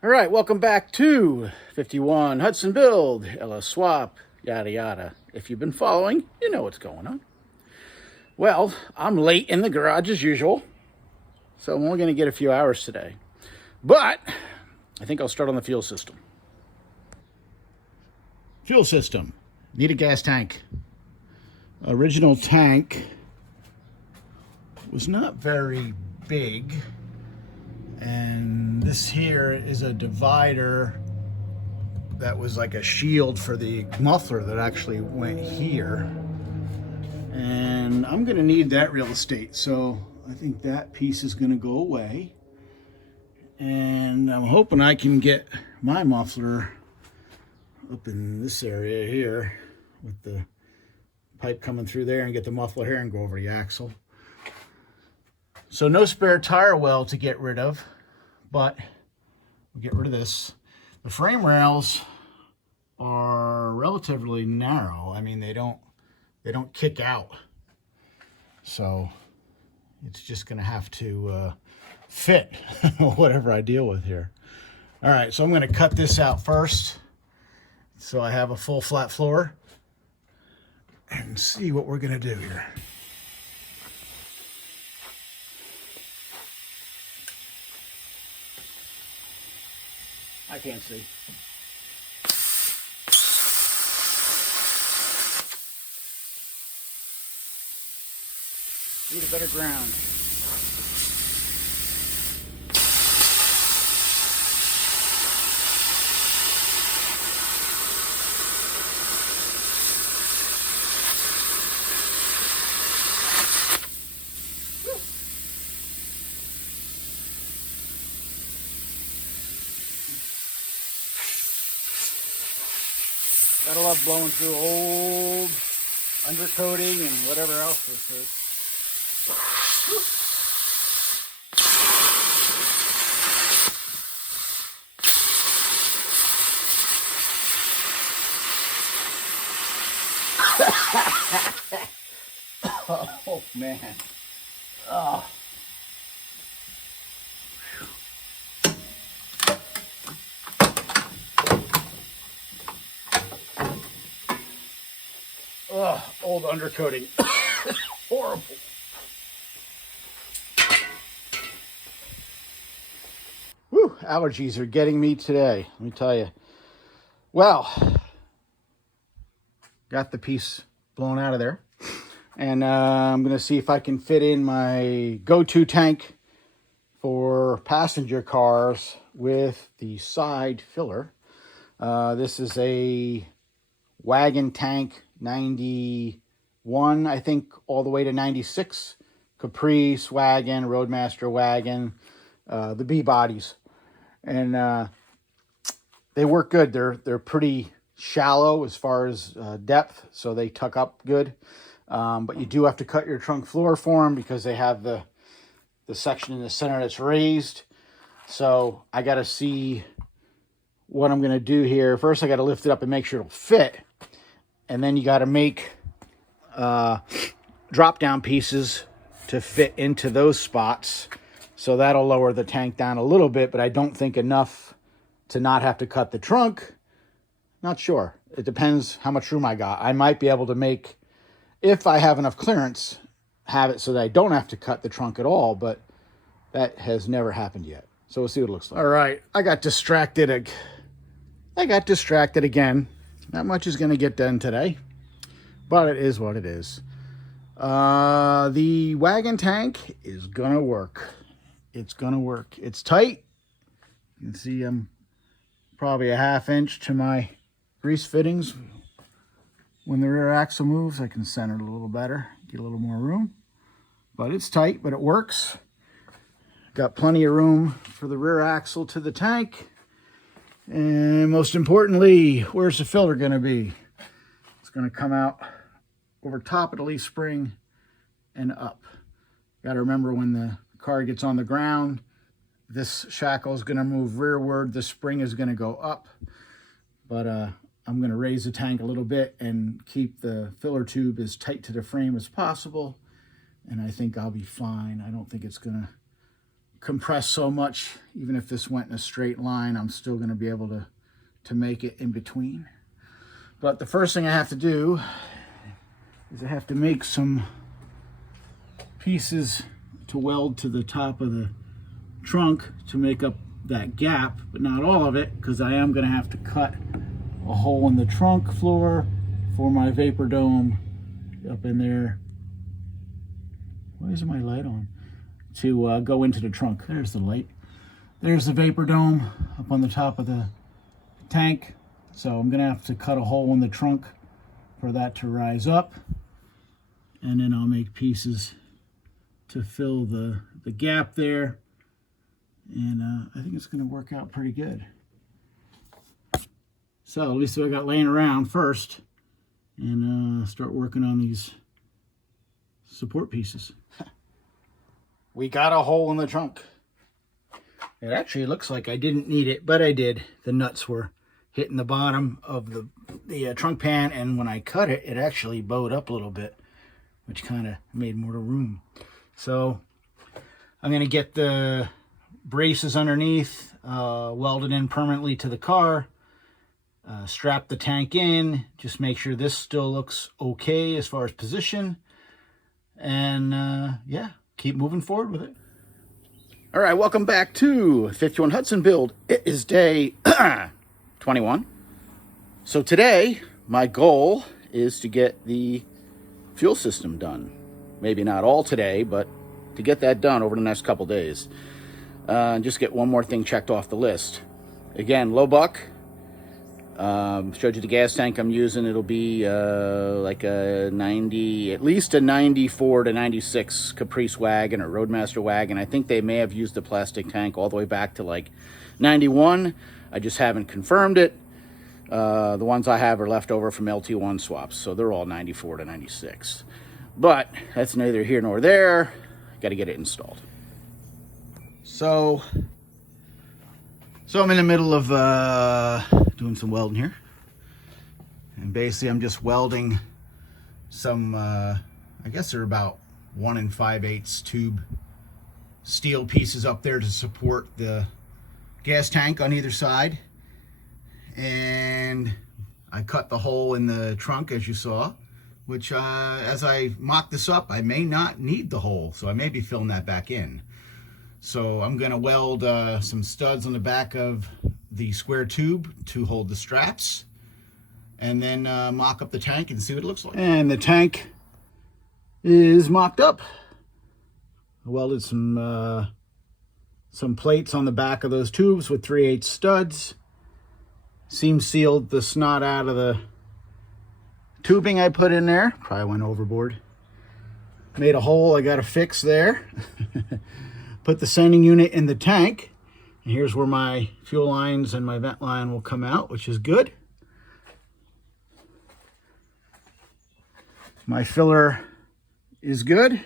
All right, welcome back to 51 Hudson Build, LS Swap, yada yada. If you've been following, you know what's going on. Well, I'm late in the garage as usual, so I'm only going to get a few hours today. But I think I'll start on the fuel system. Fuel system. Need a gas tank. Original tank was not very big. And this here is a divider that was like a shield for the muffler that actually went here. And I'm gonna need that real estate. So I think that piece is gonna go away. And I'm hoping I can get my muffler up in this area here with the pipe coming through there and get the muffler here and go over the axle. So no spare tire well to get rid of, but we'll get rid of this. The frame rails are relatively narrow. I mean, they don't kick out. So it's just gonna have to fit whatever I deal with here. All right, so I'm gonna cut this out first so I have a full flat floor and see what we're gonna do here. I can't see. Need a better ground. Gotta love blowing through old undercoating and whatever else this is. Oh man. Oh. Ugh, old undercoating. Horrible. Whew, allergies are getting me today, let me tell you. Well, got the piece blown out of there. And I'm going to see if I can fit in my go-to tank for passenger cars with the side filler. This is a wagon tank, 91, I think, all the way to 96. Caprice wagon, Roadmaster wagon, the B bodies. And they work good. They're pretty shallow as far as depth, so they tuck up good. But you do have to cut your trunk floor for them because they have the section in the center that's raised. So I got to see what I'm going to do here. First, I got to lift it up and make sure it'll fit. And then you got to make drop down pieces to fit into those spots. So that'll lower the tank down a little bit, but I don't think enough to not have to cut the trunk. Not sure. It depends how much room I got. I might be able to make, if I have enough clearance, have it so that I don't have to cut the trunk at all, but that has never happened yet. So we'll see what it looks like. All right, I got distracted again. Not much is going to get done today, but it is what it is. The wagon tank is going to work. It's going to work. It's tight. You can see I'm probably a ½ inch to my grease fittings. When the rear axle moves, I can center it a little better, get a little more room. But it's tight, but it works. Got plenty of room for the rear axle to the tank. And most importantly, where's the filler going to be? It's going to come out over top of the leaf spring and up. Got to remember when the car gets on the ground, this shackle is going to move rearward. The spring is going to go up. But I'm going to raise the tank a little bit and keep the filler tube as tight to the frame as possible. And I think I'll be fine. I don't think it's going to compress so much. Even if this went in a straight line, I'm still going to be able to make it in between. But the first thing I have to do is I have to make some pieces to weld to the top of the trunk to make up that gap, but not all of it, because I am going to have to cut a hole in the trunk floor for my vapor dome up in there. Why isn't my light on? To go into the trunk. There's the light. There's the vapor dome up on the top of the tank. So I'm going to have to cut a hole in the trunk for that to rise up. And then I'll make pieces to fill the gap there. And I think it's going to work out pretty good. So at least what I got laying around first. And start working on these support pieces. We got a hole in the trunk. It actually looks like I didn't need it, but I did. The nuts were hitting the bottom of the trunk pan, and when I cut it, it actually bowed up a little bit, which kind of made more room. So I'm going to get the braces underneath, welded in permanently to the car, strap the tank in, just make sure this still looks okay as far as position, and yeah, keep moving forward with it. All right, welcome back to 51 Hudson build. It is day 21. So today, my goal is to get the fuel system done. Maybe not all today, but to get that done over the next couple days. And just get one more thing checked off the list. Again, low buck. Showed you the gas tank I'm using. It'll be like a 90, at least a 94 to 96 Caprice wagon or Roadmaster wagon. I think they may have used the plastic tank all the way back to like 91. I just haven't confirmed it. The ones I have are left over from LT1 swaps, so they're all 94 to 96. But that's neither here nor there. Got to get it installed. So I'm in the middle of doing some welding here, and basically I'm just welding some I guess they're about 1 5/8 tube steel pieces up there to support the gas tank on either side. And I cut the hole in the trunk, as you saw, which as I mock this up, I may not need the hole, so I may be filling that back in. So I'm going to weld some studs on the back of the square tube to hold the straps, and then mock up the tank and see what it looks like. And the tank is mocked up. I welded some plates on the back of those tubes with 3/8 studs. Seam sealed the snot out of the tubing I put in there. Probably went overboard. Made a hole I got to fix there. Put the sending unit in the tank. And here's where my fuel lines and my vent line will come out, which is good. My filler is good.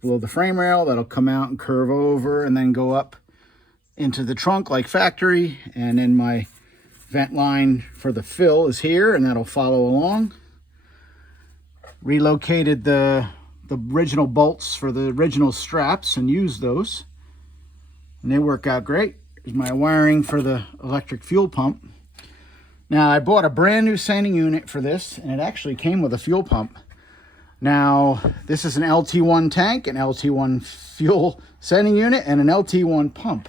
Below the frame rail, that'll come out and curve over and then go up into the trunk like factory. And then my vent line for the fill is here, and that'll follow along. Relocated the original bolts for the original straps and used those, and they work out great. Here's my wiring for the electric fuel pump. Now, I bought a brand new sanding unit for this, and it actually came with a fuel pump. Now, this is an LT1 tank, an LT1 fuel sanding unit, and an LT1 pump.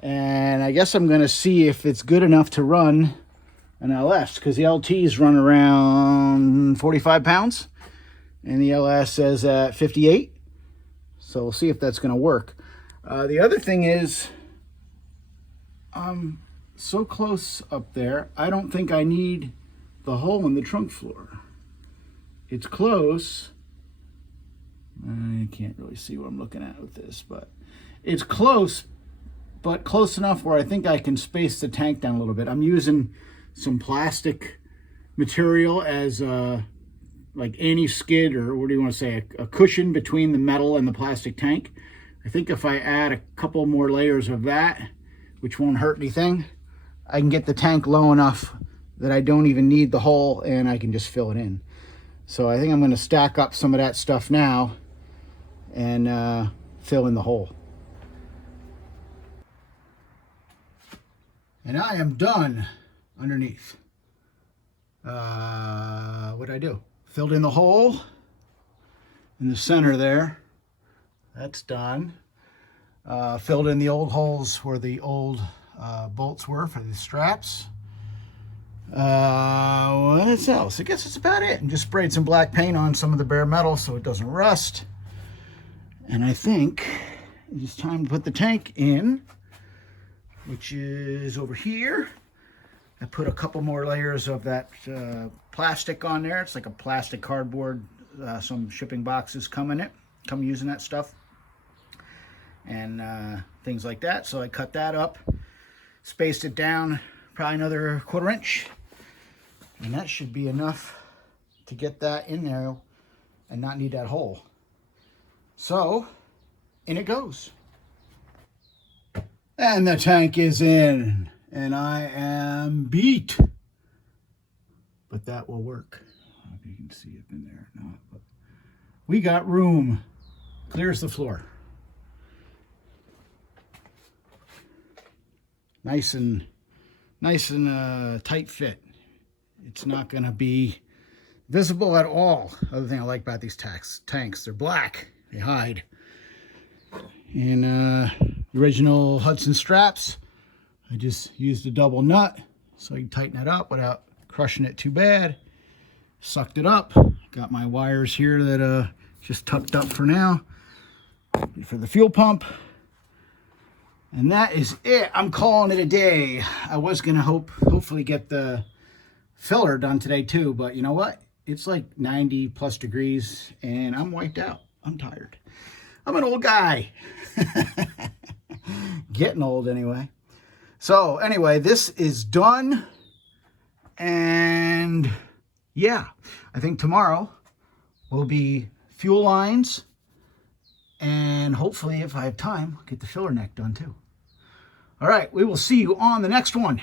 And I guess I'm going to see if it's good enough to run an LS, because the LTs run around 45 pounds, and the LS says 58. So we'll see if that's going to work. The other thing is, I'm so close up there, I don't think I need the hole in the trunk floor. It's close. I can't really see what I'm looking at with this, but it's close, but close enough where I think I can space the tank down a little bit. I'm using some plastic material as like anti-skid, or what do you want to say, a cushion between the metal and the plastic tank. I think if I add a couple more layers of that, which won't hurt anything, I can get the tank low enough that I don't even need the hole, and I can just fill it in. So I think I'm going to stack up some of that stuff now and fill in the hole. And I am done underneath. What'd I do? Filled in the hole in the center there. That's done. Filled in the old holes where the old bolts were for the straps. What else? I guess that's about it. And just sprayed some black paint on some of the bare metal so it doesn't rust. And I think it's time to put the tank in, which is over here. I put a couple more layers of that plastic on there. It's like a plastic cardboard. Some shipping boxes come using that stuff. And things like that. So I cut that up, spaced it down probably another 1/4 inch. And that should be enough to get that in there and not need that hole. So, in it goes. And the tank is in. And I am beat. But that will work. I don't know if you can see it in there or not. But we got room. Clears the floor. Nice and tight fit. It's not going to be visible at all. Other thing I like about these tanks, they're black. They hide. And original Hudson straps, I just used a double nut so I can tighten it up without crushing it too bad. Sucked it up. Got my wires here that just tucked up for now for the fuel pump. And that is it. I'm calling it a day. I was going to hopefully get the filler done today too, but you know what? It's like 90 plus degrees and I'm wiped out. I'm tired. I'm an old guy. Getting old anyway. So anyway, this is done. And yeah, I think tomorrow will be fuel lines. And hopefully, if I have time, I'll get the filler neck done too. All right, we will see you on the next one.